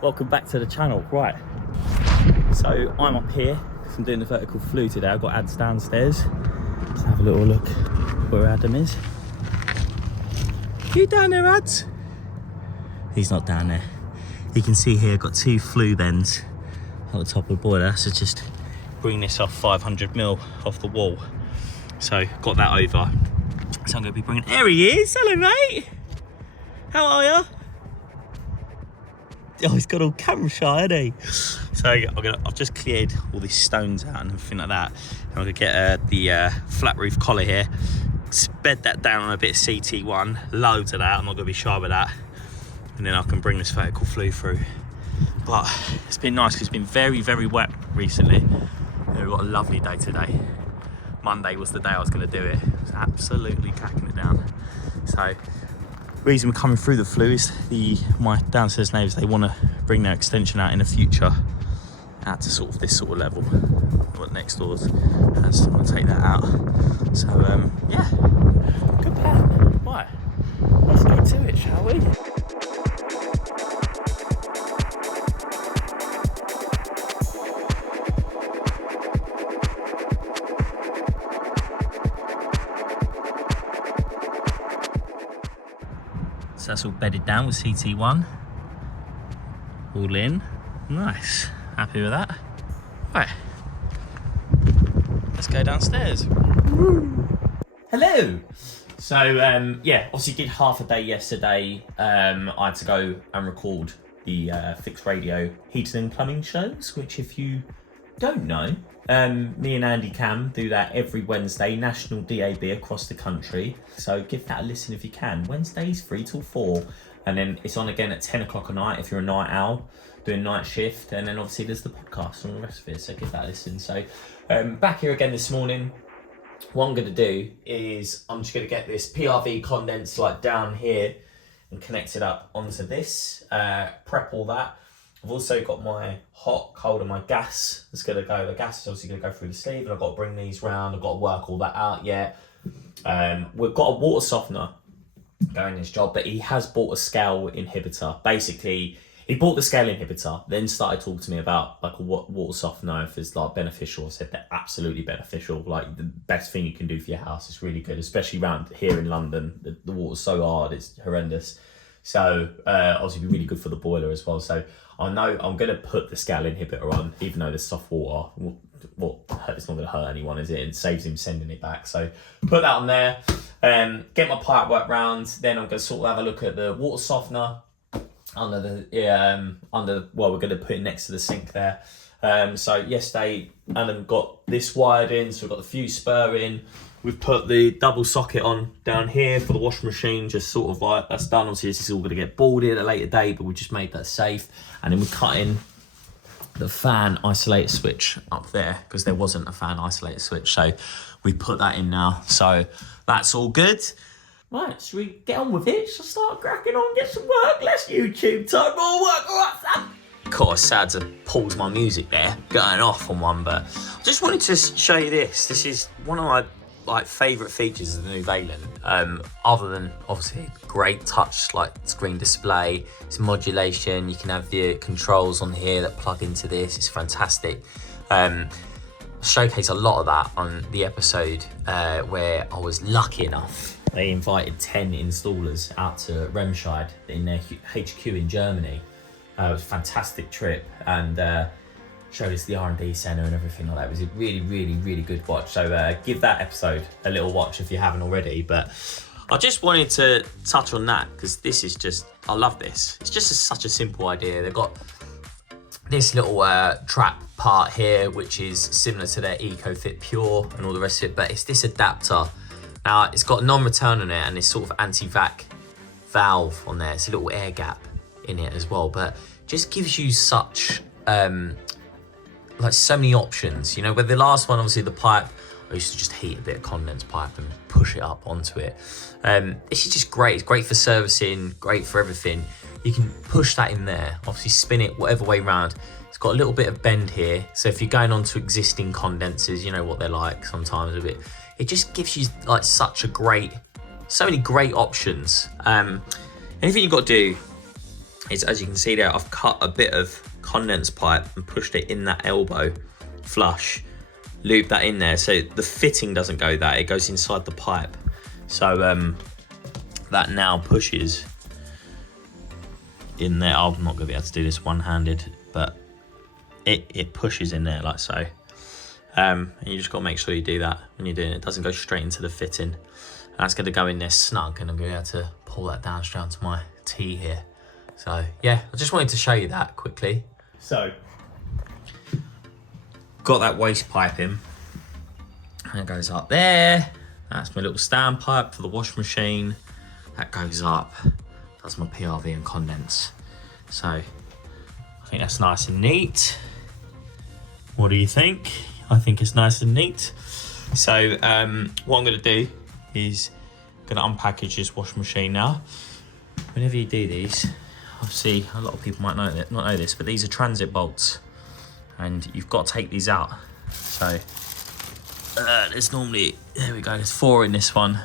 Welcome back to the channel. Right, so I'm up here because I'm doing the vertical flue today. I've got Ads downstairs. Let's have a little look where Adam is. You down there, Ads? He's not down there. You can see here I've got two flue bends at the top of the boiler, so just bring this off 500mm off the wall. So got that over. So I'm going to be bringing. There he is. Hello, mate. How are you? Oh, he's got all camera shy, hasn't he? So I've just cleared all these stones out and everything like that. And I'm gonna get the flat roof collar here, bed that down on a bit of CT1, loads of that. I'm not gonna be shy with that. And then I can bring this vertical flue through. But it's been nice because it's been very, very wet recently. We've got a lovely day today. Monday was the day I was gonna do it. I was absolutely cracking it down. So. The reason we're coming through the flue is my downstairs neighbours, they want to bring their extension out in the future out to sort of this sort of level. What next door's, and so I'm going to take that out. So yeah, good plan. Right, let's get to it, shall we? So that's all bedded down with CT1. All in. Nice. Happy with that. Right. Let's go downstairs. Hello. So yeah, obviously did half a day yesterday. I had to go and record the fixed radio heating and plumbing shows, which if you don't know, me and Andy Cam do that every Wednesday, national DAB across the country. So give that a listen if you can. Wednesdays 3 till 4, and then it's on again at 10 o'clock at night if you're a night owl doing night shift. And then obviously there's the podcast and all the rest of it. So give that a listen. So back here again this morning. What I'm going to do is I'm just going to get this PRV condense like down here and connect it up onto this. Prep all that. I've also got my hot, cold and my gas that's going to go. The gas is obviously going to go through the sleeve, and I've got to bring these round. I've got to work all that out yet. We've got a water softener going in this job, but he has bought a scale inhibitor. Basically, he bought the scale inhibitor, then started talking to me about like a water softener, if it's like beneficial. I said they're absolutely beneficial. Like the best thing you can do for your house. It's really good, especially around here in London. The water's so hard, it's horrendous. So obviously be really good for the boiler as well. So I know I'm going to put the scale inhibitor on, even though there's soft water. Well, it's not going to hurt anyone, is it? It saves him sending it back. So put that on there. Get my pipework round. Then I'm going to sort of have a look at the water softener under the well, we're going to put it next to the sink there. So yesterday, Adam got this wired in. So we've got the fuse spur in. We've put the double socket on down here for the washing machine, just sort of like, that's done. Obviously this is all going to get boarded at a later date, but we just made that safe. And then we cut in the fan isolator switch up there because there wasn't a fan isolator switch. So we put that in now. So that's all good. Right, so we get on with it. So start cracking on, get some work. Let's YouTube time, more work. All right, Sam. Of course, I had to pause my music there, going off on one, but I just wanted to show you this. This is one of my favourite features of the new VAILLANT, other than obviously great touch like screen display. It's modulation. You can have the controls on here that plug into this. It's fantastic. Showcase a lot of that on the episode where I was lucky enough. They invited 10 installers out to Remscheid in their HQ in Germany. It was a fantastic trip, and showed us the R&D centre and everything like that. It was a really, really, really good watch. So give that episode a little watch if you haven't already. But I just wanted to touch on that because this is just, I love this. It's just such a simple idea. They've got this little trap part here, which is similar to their EcoFit Pure and all the rest of it, but it's this adapter. Now, it's got a non-return on it and this sort of anti-vac valve on there. It's a little air gap in it as well, but just gives you such like so many options, you know. With the last one, obviously the pipe, I used to just heat a bit of condensed pipe and push it up onto it. This is just great. It's great for servicing, great for everything. You can push that in there, obviously spin it whatever way round. It's got a little bit of bend here, so if you're going on to existing condensers, you know what they're like sometimes a bit. It just gives you like such a great, so many great options. Anything you've got to do is, as you can see there, I've cut a bit of condense pipe and pushed it in that elbow flush, loop that in there so the fitting doesn't go there, it goes inside the pipe. So that now pushes in there. I'm not gonna be able to do this one-handed, but it pushes in there like so. And you just gotta make sure you do that when you're doing it. It doesn't go straight into the fitting. And that's gonna go in there snug, and I'm gonna be able to pull that down straight onto my T here. So yeah, I just wanted to show you that quickly. So, got that waste pipe in, and it goes up there. That's my little standpipe for the wash machine. That goes up, that's my PRV and condense. So, I think that's nice and neat. What do you think? I think it's nice and neat. So, what I'm gonna do is gonna unpackage this wash machine now. Whenever you do these, obviously a lot of people might not know this, but these are transit bolts, and you've got to take these out. So there's normally, there we go, there's 4 in this one.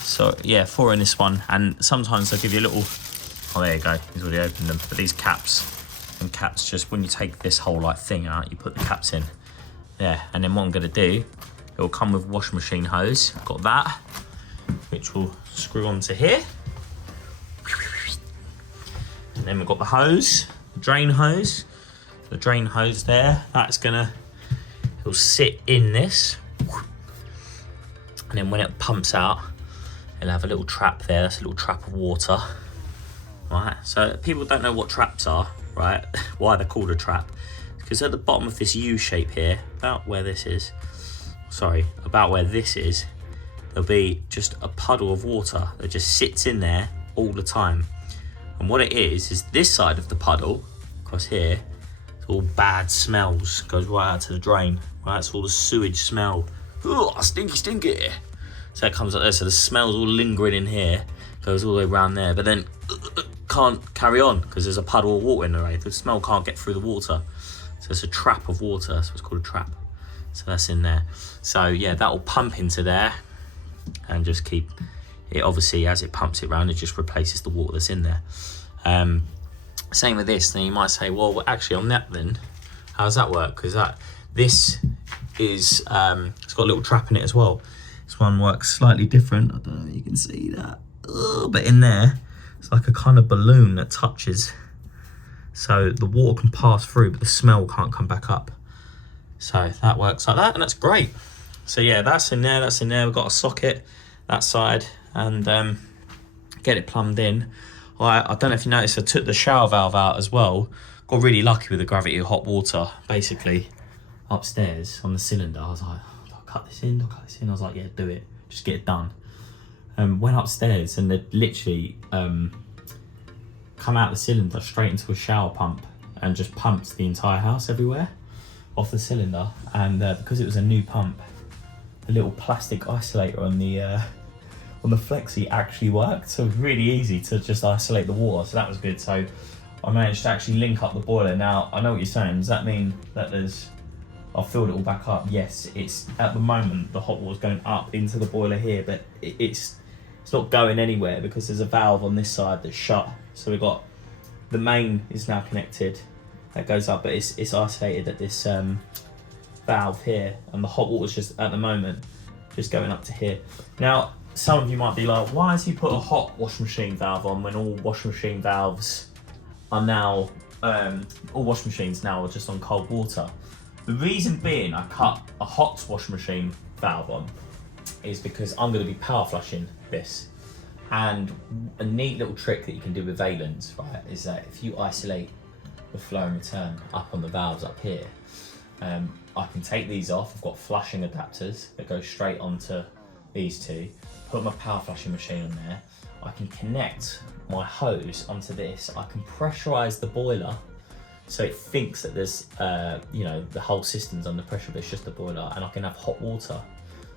So yeah, 4 in this one, and sometimes they'll give you a little, oh there you go, he's already opened them. But these caps, and caps, just when you take this whole like thing out, you put the caps in. Yeah, and then what I'm gonna do, it will come with wash machine hose. I've got that, which will screw onto here. And then we've got the hose, the drain hose. The drain hose there, that's gonna, it'll sit in this. And then when it pumps out, it'll have a little trap there. That's a little trap of water. Right, so people don't know what traps are, right? Why they're called a trap. Because at the bottom of this U shape here, about where this is, about where this is, there'll be just a puddle of water that just sits in there all the time. And what it is this side of the puddle, across here, it's all bad smells, goes right out to the drain, right? It's all the sewage smell. Oh, stinky, stinky. So it comes up there, so the smell's all lingering in here, goes all the way around there, but then can't carry on because there's a puddle of water in the way. The smell can't get through the water. So it's a trap of water, so it's called a trap. So that's in there. So yeah, that will pump into there and just keep it, obviously as it pumps it around, it just replaces the water that's in there. Same with this. Then you might say, well, actually on that then, how does that work? Because this is, it's got a little trap in it as well. This one works slightly different. I don't know if you can see that. But in there, it's like a kind of balloon that touches. So the water can pass through, but the smell can't come back up. So that works like that, and that's great. So yeah, that's in there, that's in there. We've got a socket, that side, and get it plumbed in. I don't know if you noticed, I took the shower valve out as well. Got really lucky with the gravity of hot water, basically, upstairs on the cylinder. I was like, do I cut this in? Do I cut this in? I was like, yeah, do it. Just get it done. Went upstairs and they'd literally come out the cylinder straight into a shower pump and just pumped the entire house everywhere off the cylinder. And because it was a new pump, the little plastic isolator on the flexi actually worked, so it was really easy to just isolate the water, so that was good. So I managed to actually link up the boiler. Now I know what you're saying, does that mean that I've filled it all back up? Yes, it's at the moment the hot water's going up into the boiler here, but it's not going anywhere because there's a valve on this side that's shut. So we've got, the main is now connected, that goes up, but it's isolated at this valve here, and the hot water's just at the moment just going up to here. Now some of you might be like, why has he put a hot wash machine valve on when all wash machine valves are now, all wash machines now are just on cold water? The reason being I cut a hot wash machine valve on is because I'm going to be power flushing this. And a neat little trick that you can do with VAILLANT, right, is that if you isolate the flow and return up on the valves up here, I can take these off. I've got flushing adapters that go straight onto these two, put my power flushing machine on there. I can connect my hose onto this. I can pressurize the boiler so it thinks that there's, you know, the whole system's under pressure, but it's just the boiler, and I can have hot water.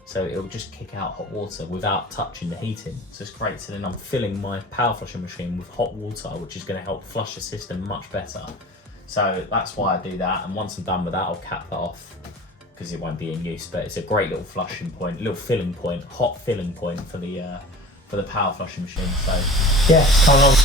So it'll just kick out hot water without touching the heating. So it's great. So then I'm filling my power flushing machine with hot water, which is going to help flush the system much better. So that's why I do that. And once I'm done with that, I'll cap that off because it won't be in use. But it's a great little flushing point, little filling point, hot filling point for the power flushing machine. So yeah, come along.